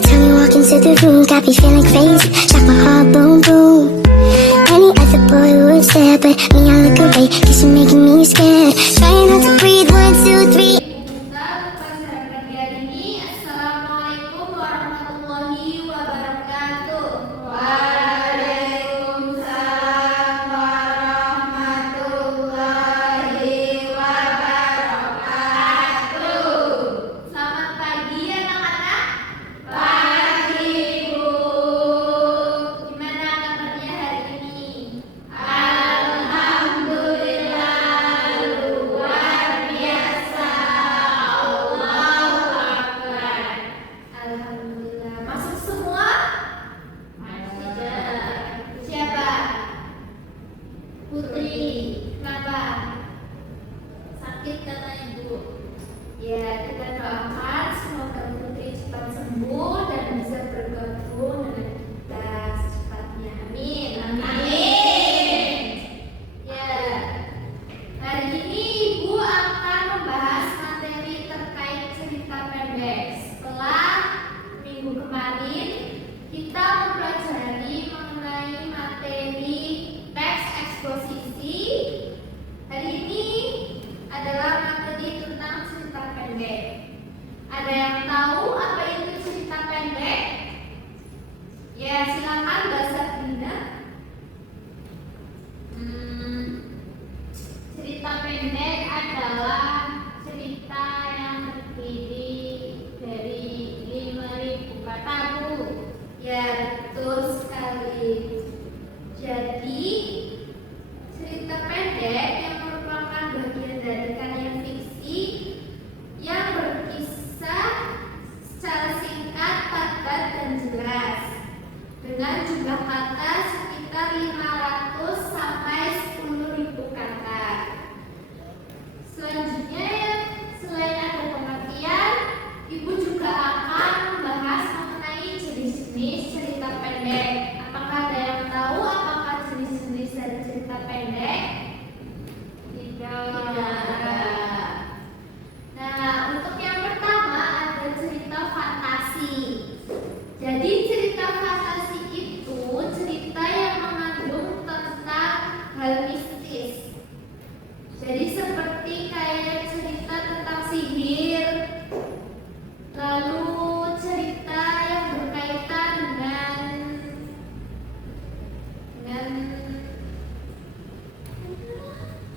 time you walk into the room, got me feeling crazy, shock my heart, boom, boom. Any other boy would stare, but me, I look away, cause you're making me scared. Trying not to breathe, 1, 2, 3. Assalamualaikum warahmatullahi wabarakatuh. Waalaikumsalam warahmatullahi wabarakatuh. Selamat pagi anak-anak. Pagi, Bu. Gimana kabarnya hari ini? Alhamdulillah, luar biasa. Allahu Akbar. Alhamdulillah. Masuk semua? Masuk. Siapa? Putri. Kenapa? Sakit katanya, Bu. Ya, kita doakan semoga Putri cepat sembuh dan bisa bergabung dengan kita secepatnya. Amin. Amin. Ya, hari ini Ibu akan membahas materi terkait cerita pendek. Setelah minggu kemarin kita mempelajari mengenai materi teks eksposisi, hari ini adalah materi tentang cerita pendek. Ada yang tahu apa itu cerita pendek? Ya, silakan Mbak Sabrina. Cerita pendek adalah cerita yang terdiri dari 5.000 kata, Bu. Ya, betul sekali. Jadi, cerita pendek yang merupakan bagian dari karya fiksi yang berkisah secara singkat, padat, dan jelas dengan jumlah kata sekitar 500 sampai 10.000 kata. Selanjutnya, selain ada pengertian, Ibu juga akan membahas mengenai jenis-jenis cerita pendek. Apakah ada yang tahu apakah jenis-jenis dari cerita pendek? Tidak. Nah, untuk yang pertama ada cerita fantasi. Jadi cerita fantasi itu cerita yang mengandung tentang hal mistis. Jadi seperti kayak cerita tentang sihir, lalu cerita yang berkaitan dengan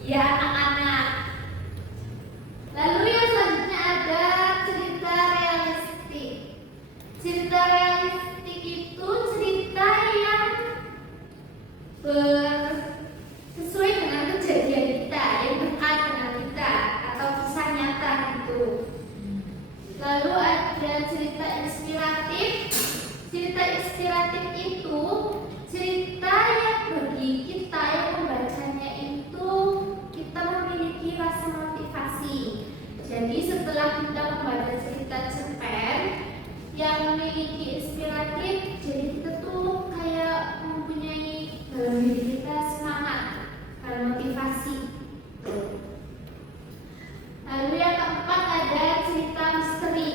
ya anak-anak. Lalu yang selanjutnya ada cerita realistik. Cerita realistik itu cerita yang sesuai dengan kejadian kita, yang dekat dengan kita atau kisah nyata gitu. Lalu ada cerita inspiratif. Cerita inspiratif itu cerita yang bagi kita yang membacanya itu kita memiliki rasa motivasi. Jadi setelah kita membaca cerita cerpen yang memiliki inspiratif, jadi kita tuh kayak mempunyai dalam diri kita semangat dan motivasi. Lalu yang keempat ada cerita misteri.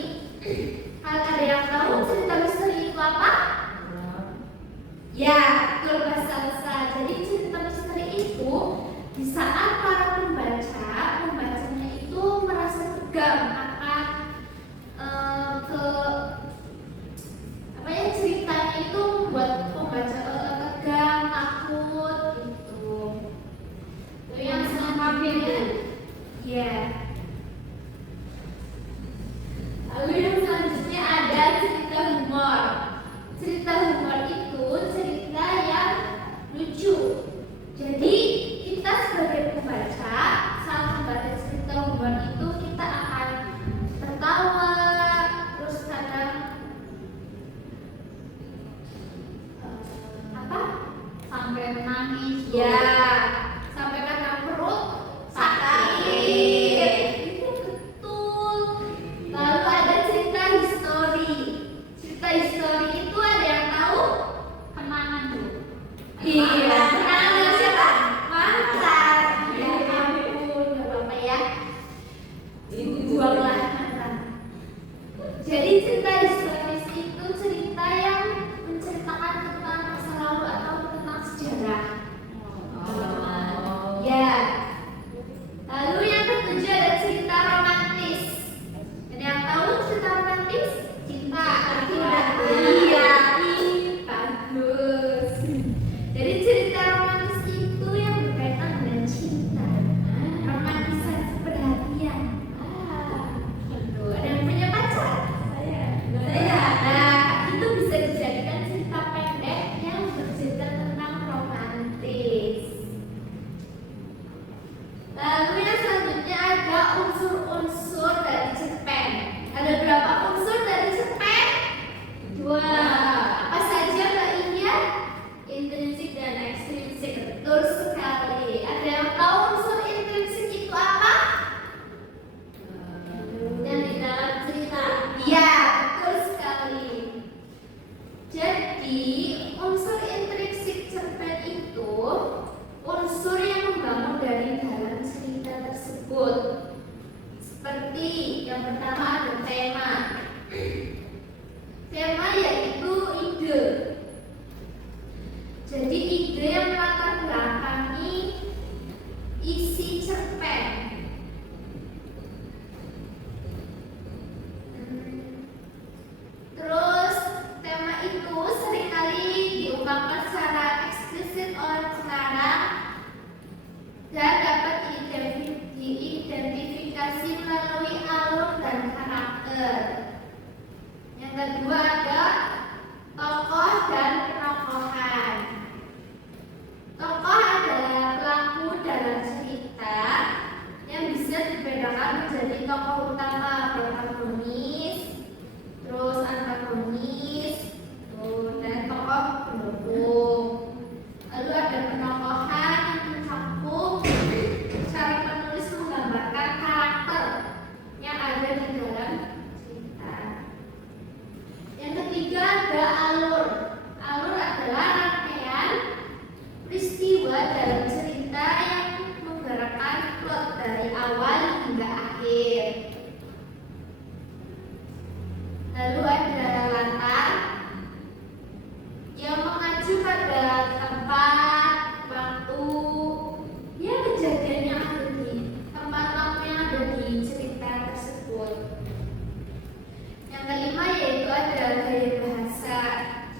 Ada yang tahu cerita misteri itu apa? Ya, betul Mbak Salsa. Jadi cerita misteri itu di saat para pembacanya itu merasa tegang akan ceritanya itu membuat pembaca tegang, takut gitu. Lalu yang selanjutnya, ya. Lalu yang selanjutnya ada cerita humor. Cerita humor itu cerita yang lucu. Jadi kita sebagai pembaca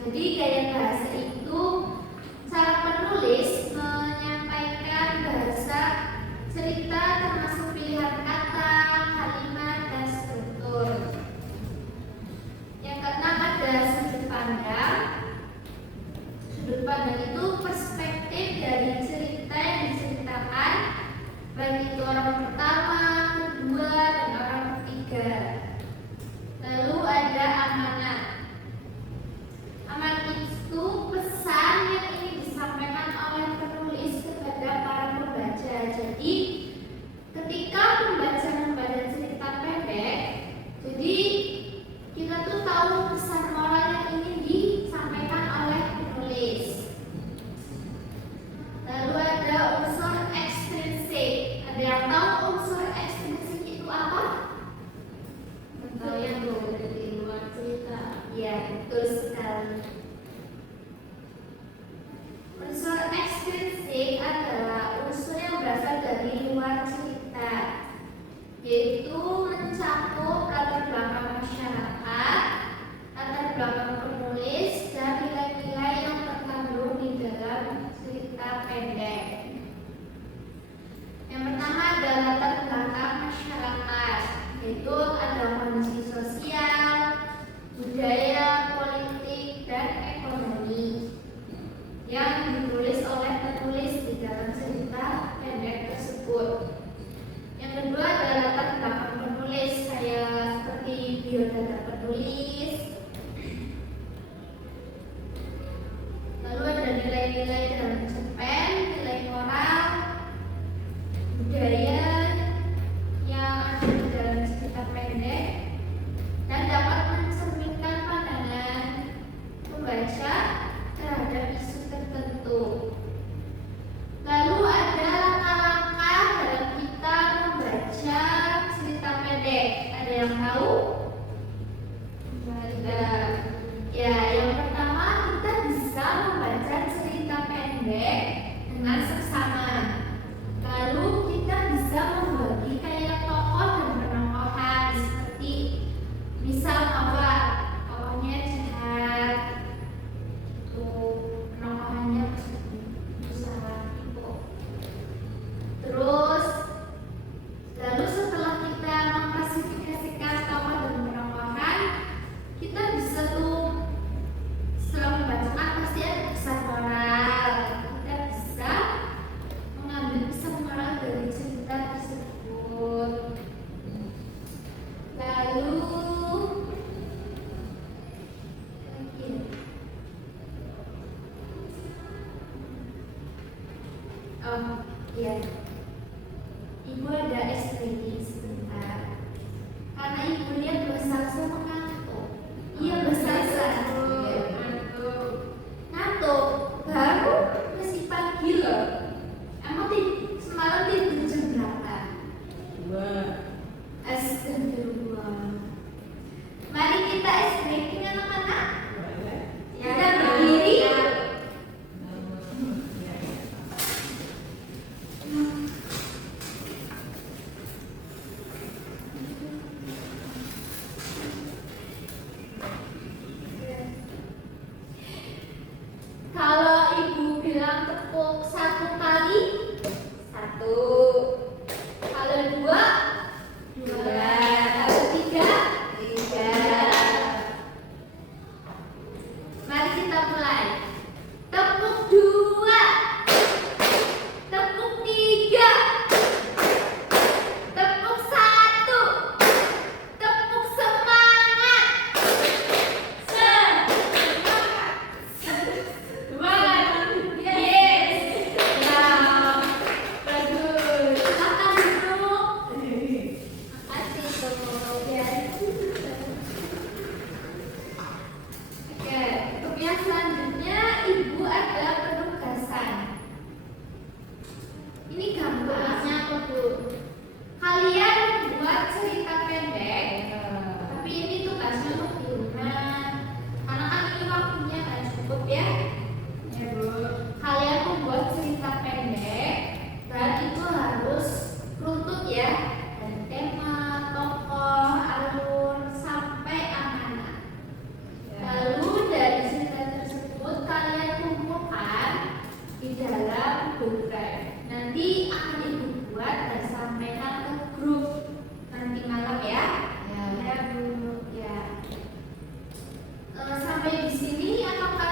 Jadi gaya bahasa itu cara penulis menyampaikan bahasa cerita termasuk pilihan kata, kalimat, dan struktur. Yang keenam ada sudut pandang. Sudut pandang itu perspektif dari cerita yang diceritakan, baik itu orang pertama, kedua, dan orang ketiga. Lalu ada amanat. Amanat itu pesan yang ingin disampaikan oleh penulis kepada para pembaca. Jadi ketika pembaca membaca cerita pendek, jadi kita tuh tahu pesan moral yang ingin disampaikan oleh penulis. Lalu ada unsur ekstrinsik. Ada yang tahu unsur ekstrinsik itu apa? Atau yang berada di luar cerita. Ya, betul sekali. Unsur ekstrinsik adalah unsur yang berasal dari luar cerita, yaitu mencakup latar belakang masyarakat, latar belakang penulis, dan nilai-nilai yang terkandung di dalam cerita pendek. Yang pertama adalah latar belakang masyarakat, yaitu ada kondisi sosial, budaya, politik, dan ekonomi yang ditulis oleh penulis di dalam cerita pendek tersebut. Yang kedua adalah latar belakang penulis, kayak seperti biodata penulis. Lalu ada nilai-nilai dalam cerpen, nilai moral, budaya yang ada di dalam cerita pendek, dan dapat mencerminkan pandangan pembaca terhadap isu tertentu. Lalu ada langkah-langkah dalam kita membaca cerita pendek. Ada yang tahu? Ada. Ya, yang pertama kita bisa membaca cerita pendek dengan seksama. Lalu kita bisa membagi kayak tokoh dan penongkohan, seperti misal apa? Tokohnya jahat, tuh penongkohannya berusaha itu. Terus lalu setelah kita mengklasifikasikan tokoh dan penongkohan, kita bisa tuh setelah membacakan pasti ada pesan moral. Kita bisa mengambil pesan moral dari cerita tersebut. Lalu oh iya, ibu ada SPG sebentar. Karena ibu lihat bersalsa mengantuk. Iya bersalsa. Ngantuk. Baru masih pagi loh. Emang semalam tidur jam berapa? 2. Astagfirullah. Mari kita SPG anak-anak. Kita berdiri. sampai di sini ataukah